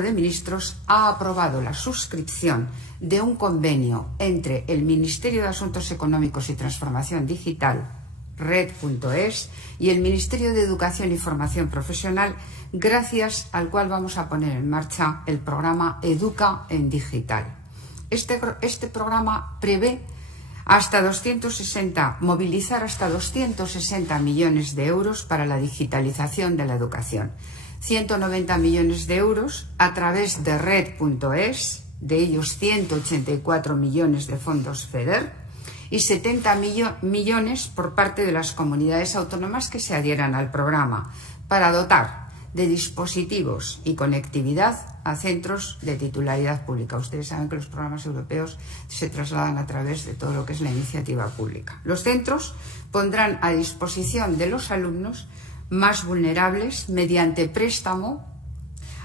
de Ministros ha aprobado la suscripción de un convenio entre el Ministerio de Asuntos Económicos y Transformación Digital, Red.es, y el Ministerio de Educación y Formación Profesional, gracias al cual vamos a poner en marcha el programa Educa en Digital. Este programa prevé movilizar hasta 260 millones de euros para la digitalización de la educación. 190 millones de euros a través de Red.es, de ellos 184 millones de fondos FEDER y 70 millones por parte de las comunidades autónomas que se adhieran al programa para dotar de dispositivos y conectividad a centros de titularidad pública. Ustedes saben que los programas europeos se trasladan a través de todo lo que es la iniciativa pública. Los centros pondrán a disposición de los alumnos más vulnerables mediante préstamo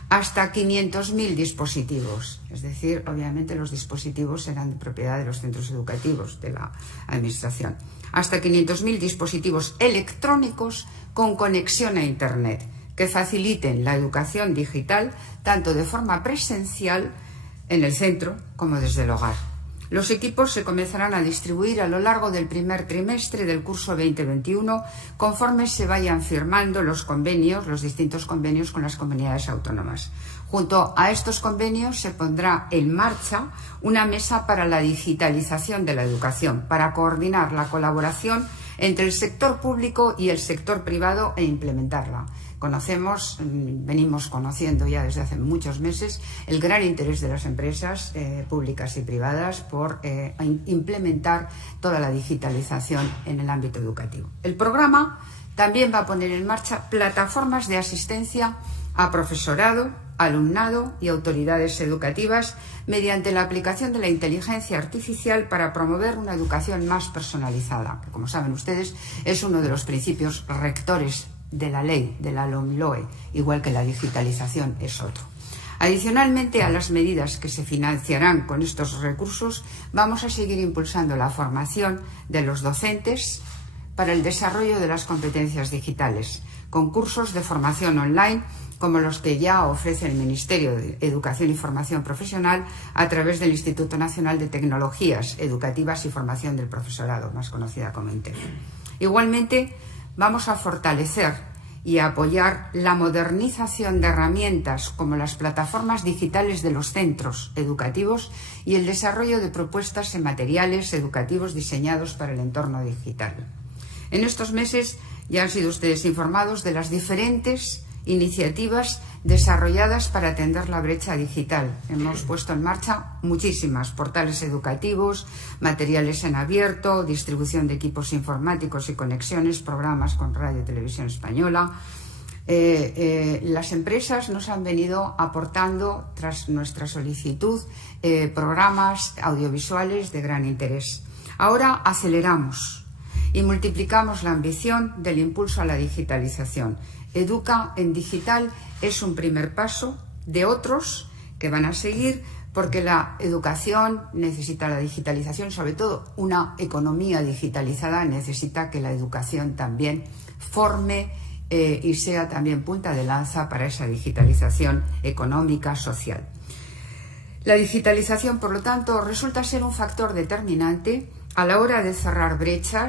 hasta 500.000 dispositivos. Es decir, obviamente los dispositivos serán de propiedad de los centros educativos de la Administración. Hasta 500.000 dispositivos electrónicos con conexión a Internet que faciliten la educación digital tanto de forma presencial en el centro como desde el hogar. Los equipos se comenzarán a distribuir a lo largo del primer trimestre del curso 2021 conforme se vayan firmando los distintos convenios con las comunidades autónomas. Junto a estos convenios se pondrá en marcha una mesa para la digitalización de la educación, para coordinar la colaboración entre el sector público y el sector privado e implementarla. Venimos conociendo ya desde hace muchos meses el gran interés de las empresas públicas y privadas por implementar toda la digitalización en el ámbito educativo. El programa también va a poner en marcha plataformas de asistencia a profesorado, alumnado y autoridades educativas mediante la aplicación de la inteligencia artificial para promover una educación más personalizada, que, como saben ustedes, es uno de los principios rectores de la ley, de la LOMLOE, igual que la digitalización es otro. Adicionalmente a las medidas que se financiarán con estos recursos, vamos a seguir impulsando la formación de los docentes para el desarrollo de las competencias digitales, con cursos de formación online como los que ya ofrece el Ministerio de Educación y Formación Profesional a través del Instituto Nacional de Tecnologías Educativas y Formación del Profesorado, más conocida como INTEF. Igualmente, vamos a fortalecer y a apoyar la modernización de herramientas como las plataformas digitales de los centros educativos y el desarrollo de propuestas en materiales educativos diseñados para el entorno digital. En estos meses ya han sido ustedes informados de las diferentes iniciativas desarrolladas para atender la brecha digital. Hemos puesto en marcha muchísimas: portales educativos, materiales en abierto, distribución de equipos informáticos y conexiones, programas con Radio y Televisión Española. Las empresas nos han venido aportando, tras nuestra solicitud, programas audiovisuales de gran interés. Ahora aceleramos y multiplicamos la ambición del impulso a la digitalización. Educa en Digital es un primer paso de otros que van a seguir, porque la educación necesita la digitalización, sobre todo una economía digitalizada necesita que la educación también forme y sea también punta de lanza para esa digitalización económica, social. La digitalización, por lo tanto, resulta ser un factor determinante a la hora de cerrar brechas